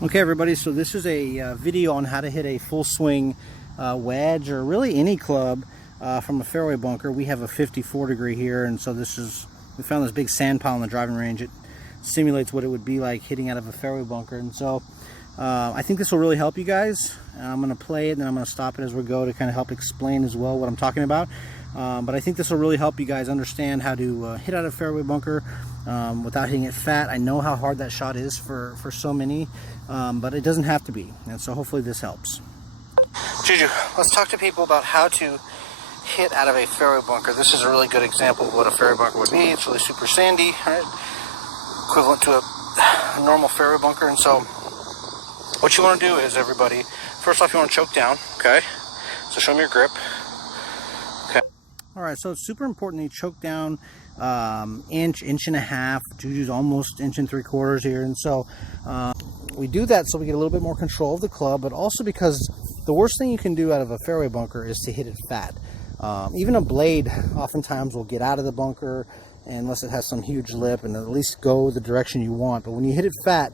Okay everybody, so this is a video on how to hit a full swing wedge, or really any club from a fairway bunker. We have a 54 degree here, and so we found this big sand pile on the driving range. It simulates what it would be like hitting out of a fairway bunker, and so I think this will really help you guys. I'm going to play it and then I'm going to stop it as we go to kind of help explain as well what I'm talking about. But I think this will really help you guys understand how to hit out of a fairway bunker without hitting it fat. I know how hard that shot is for so many, but it doesn't have to be, and so hopefully this helps. Juju, let's talk to people about how to hit out of a fairway bunker. This is a really good example of what a fairway bunker would be. It's really super sandy, right? Equivalent to a normal fairway bunker. And so what you want to do is, everybody, first off, you want to choke down, okay? So show me your grip. Okay. All right, so it's super important that you choke down inch and a half. Juju's almost 1 3/4 here, and so we do that so we get a little bit more control of the club, but also because the worst thing you can do out of a fairway bunker is to hit it fat. Even a blade oftentimes will get out of the bunker unless it has some huge lip and at least go the direction you want. But when you hit it fat,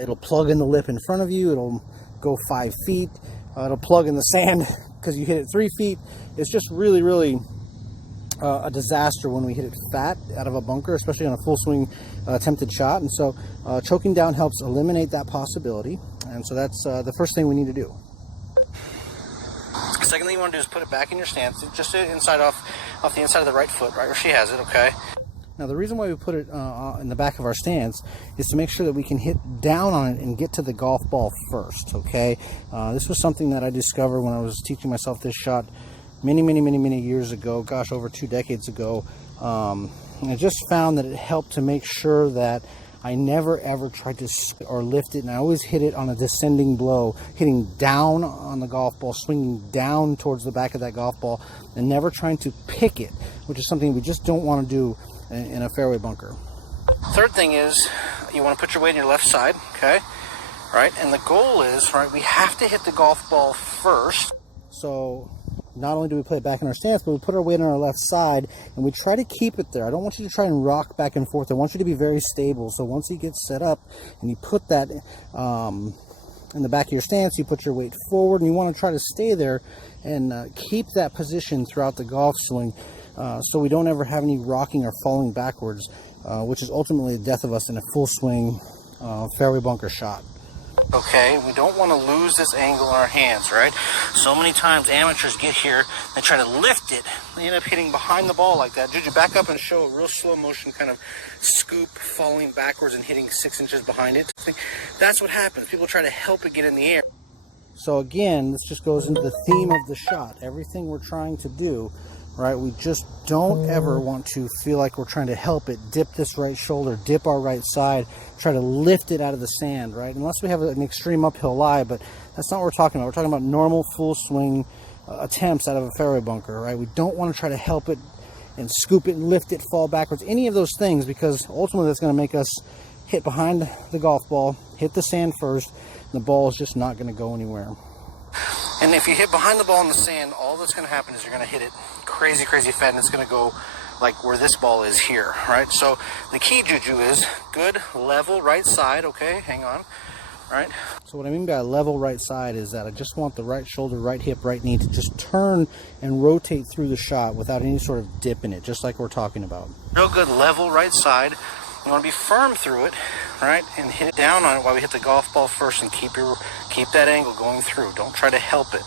it'll plug in the lip in front of you. It'll go 5 feet. It'll plug in the sand because you hit it 3 feet. It's just really a disaster when we hit it fat out of a bunker, especially on a full swing attempted shot. And so choking down helps eliminate that possibility. And so that's the first thing we need to do. The second thing you want to do is put it back in your stance, just inside off the inside of the right foot, right where she has it, okay? Now the reason why we put it in the back of our stance is to make sure that we can hit down on it and get to the golf ball first, okay? This was something that I discovered when I was teaching myself this shot many years ago, gosh, over 2 decades ago. And I just found that it helped to make sure that I never ever tried to or lift it, and I always hit it on a descending blow, hitting down on the golf ball, swinging down towards the back of that golf ball, and never trying to pick it, which is something we just don't want to do in a fairway bunker. Third thing is you want to put your weight on your left side, okay? Right, and the goal is, right, we have to hit the golf ball first. So not only do we play it back in our stance, but we put our weight on our left side and we try to keep it there. I don't want you to try and rock back and forth. I want you to be very stable. So once you get set up and you put that in the back of your stance, you put your weight forward and you want to try to stay there and keep that position throughout the golf swing, so we don't ever have any rocking or falling backwards, which is ultimately the death of us in a full swing fairway bunker shot. Okay, we don't want to lose this angle in our hands, right? So many times amateurs get here, they try to lift it, they end up hitting behind the ball like that. Juju, back up and show a real slow motion kind of scoop, falling backwards and hitting 6 inches behind it. That's what happens. People try to help it get in the air. So again, this just goes into the theme of the shot. Everything we're trying to do, right, we just don't ever want to feel like we're trying to help it dip this right shoulder, dip our right side, try to lift it out of the sand, right? Unless we have an extreme uphill lie, but that's not what we're talking about. We're talking about normal full swing attempts out of a fairway bunker, right? We don't want to try to help it and scoop it and lift it, fall backwards, any of those things, because ultimately that's going to make us hit behind the golf ball, hit the sand first, and the ball is just not going to go anywhere. And if you hit behind the ball in the sand, all that's going to happen is you're going to hit it crazy fat, and it's going to go like where this ball is here, right? So the key, Juju, is good level right side. Okay, hang on. All right. So what I mean by a level right side is that I just want the right shoulder, right hip, right knee to just turn and rotate through the shot without any sort of dip in it, just like we're talking about. Real good level right side. You want to be firm through it, right, and hit it down on it while we hit the golf ball first, and keep that angle going through. Don't try to help it.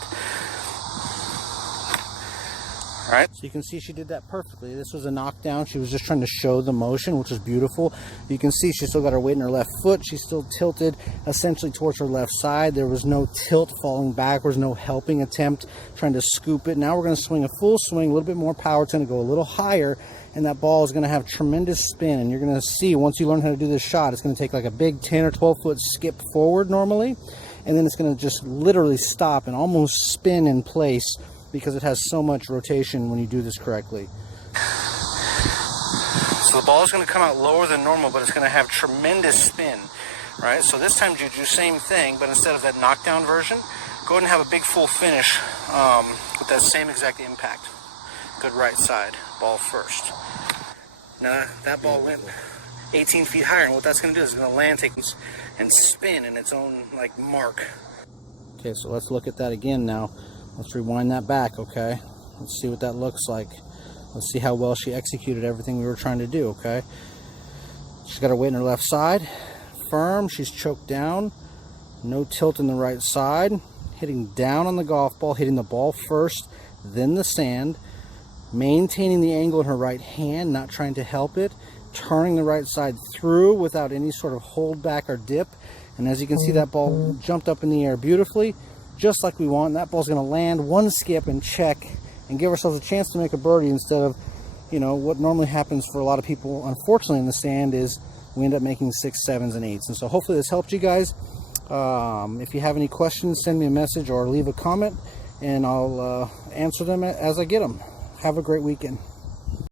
All right. So you can see she did that perfectly. This was a knockdown. She was just trying to show the motion, which is beautiful. You can see she still got her weight in her left foot. She's still tilted essentially towards her left side. There was no tilt falling backwards, no helping attempt trying to scoop it. Now we're going to swing a full swing, a little bit more power. It's going to go a little higher, and that ball is going to have tremendous spin. And you're going to see, once you learn how to do this shot, it's going to take like a big 10 or 12 foot skip forward normally, and then it's going to just literally stop and almost spin in place, because it has so much rotation when you do this correctly. So the ball is going to come out lower than normal, but it's going to have tremendous spin, right? So this time, Juju, same thing, but instead of that knockdown version, go ahead and have a big full finish with that same exact impact. Good right side, ball first. Now that ball went 18 feet higher, and what that's going to do is it's going to land, take and spin in its own like mark. Okay, so let's look at that again now. Let's rewind that back, okay? Let's see what that looks like. Let's see how well she executed everything we were trying to do, okay? She's got her weight in her left side. Firm, she's choked down. No tilt in the right side. Hitting down on the golf ball, hitting the ball first, then the sand. Maintaining the angle in her right hand, not trying to help it. Turning the right side through without any sort of hold back or dip. And as you can see, that ball jumped up in the air beautifully, just like we want. And that ball's going to land one skip and check and give ourselves a chance to make a birdie instead of, you know, what normally happens for a lot of people, unfortunately, in the sand is we end up making 6s, 7s, and 8s. And so hopefully this helped you guys. If you have any questions, send me a message or leave a comment, and I'll answer them as I get them. Have a great weekend.